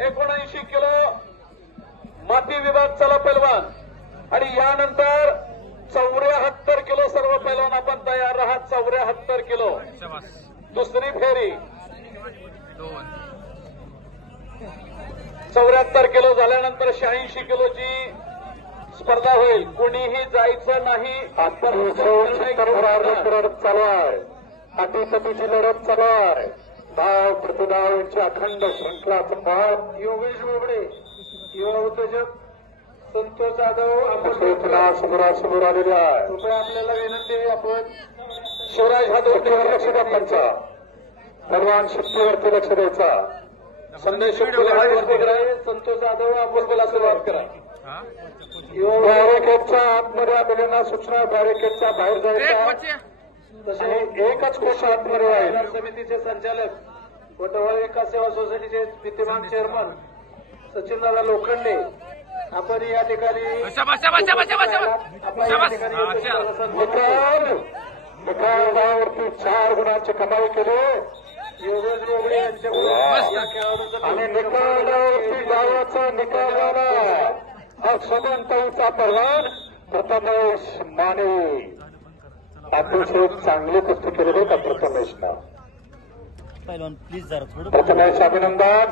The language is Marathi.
79 किलो माती विभाग चला पैलवान आणि यानंतर 74 किलो सर्व पैलवान आपण तयार आहात. 74 किलो दुसरी फेरी 74 किलो झाल्यानंतर 86 किलोची स्पर्धा होईल. कोणीही जायचं नाही. लढत चालू आहे. अटीतटीची लढत चालू आहे. धाव प्रतिधाव यांची अखंड श्रृंखला संभाळ. योगेश बोबडे युवा उद्योजक संतोष जाधव समोरासमोर आलेला आहे. कृपया आपल्याला विनंती आहे आपण शिवराज हातवरतीवर लक्ष द्या. पंचा भगवान शक्तीवरती लक्ष द्यायचा. संदेश हातवरती करा. संतोष जाधव आपण बोला सुरुवात करा. बॅरिकेडच्या आतमध्ये आलेल्या सूचना बॅरिकेडच्या बाहेर जायचा. तसे एकच कोश आतमध्ये आहे. समितीचे संचालक वटवाळ विकास सेवा सोसायटीचे विद्यमान चेअरमन सचिनदादा लोखंडे आपण या ठिकाणी निकालावरती 4 गुणांची कमाई केली. योगेश बोबडे यांच्या आणि निकालावरती जायचा निकाल झाला. हा सुमनताईचा परवान प्रथमेश माने. अतिशय चांगली कुस्ती केली बरं का प्रथमेशनं. प्रथमेश अभिनंदन.